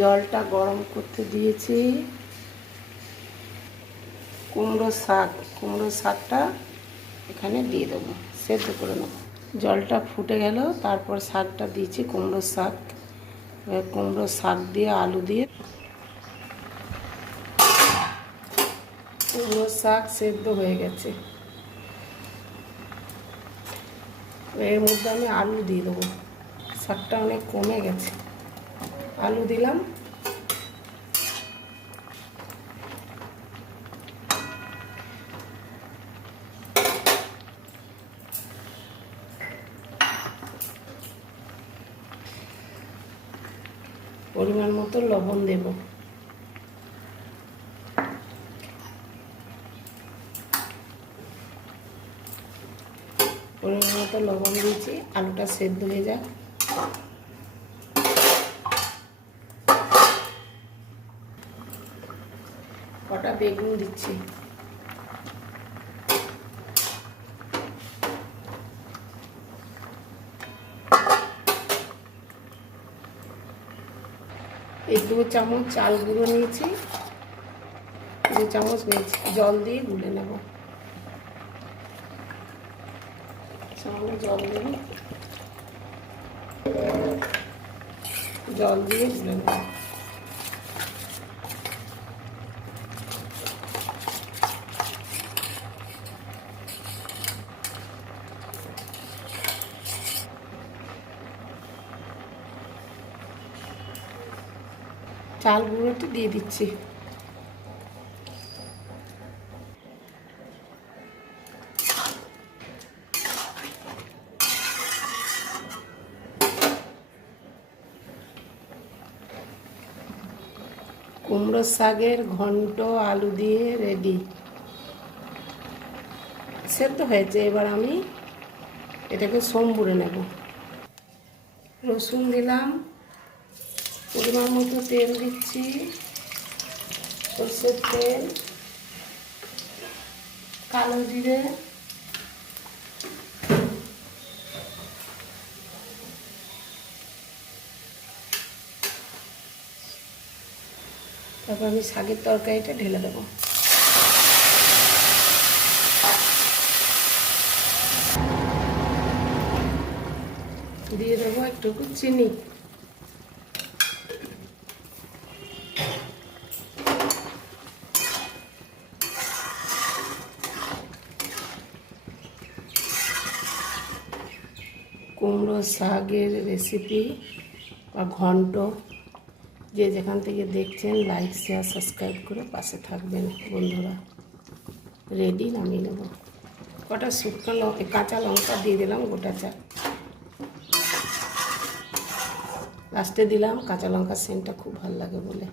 জলটা গরম করতে দিয়েছি। কুমড়ো শাকটা এখানে দিয়ে দেবো, সেদ্ধ করে নেব। জলটা ফুটে গেল, তারপর শাকটা দিয়েছি, কুমড়ো শাক। এবার কুমড়ো শাক দিয়ে আলু দিয়ে, কুমড়ো শাক সেদ্ধ হয়ে গেছে। এর মধ্যে আমি আলু দিয়ে দেবো। শাকটা অনেক কমে গেছে, আলু দিলাম। পরিমাণ মতো লবণ দেব। পরিমাণ মতো লবণ দিয়েছি, আলুটা সেদ্ধ হয়ে যায়। কটা বেগুন দিচ্ছি। এই 2 চামচ চাল গুঁড়ো নিয়েছি, 2 চামচ নিয়েছি, জল দিয়ে গুলে নেব। সামান্য জল দেব, জল দিয়ে গুলে নেব। চাল গুঁড়োটা দিয়ে দিচ্ছি। কুমড়ো শাকের ঘন্ট আলু দিয়ে রেডি, সেদ্ধ হয়েছে। এবার আমি এটাকে সম্বুরে নেব। রসুন দিলাম, পরিমাণ মতো তেল দিচ্ছি, সরষের তেল, কালো জিরে, তারপর আমি শাকের তরকারিটা ঢেলে দেবো। দিয়ে দেবো একটুকু চিনি। কুমড়ো শাকের রেসিপি বা ঘন্ট যে যেখান থেকে দেখছেন, লাইক শেয়ার সাবস্ক্রাইব করে পাশে থাকবেন বন্ধুরা। রেডি, নামিয়ে নেব। কটা শুকনো কাঁচা লঙ্কা দিয়ে দিলাম, গোটা 4। লাস্টে দিলাম কাঁচা লঙ্কার সেন্টটা খুব ভালো লাগে বলে।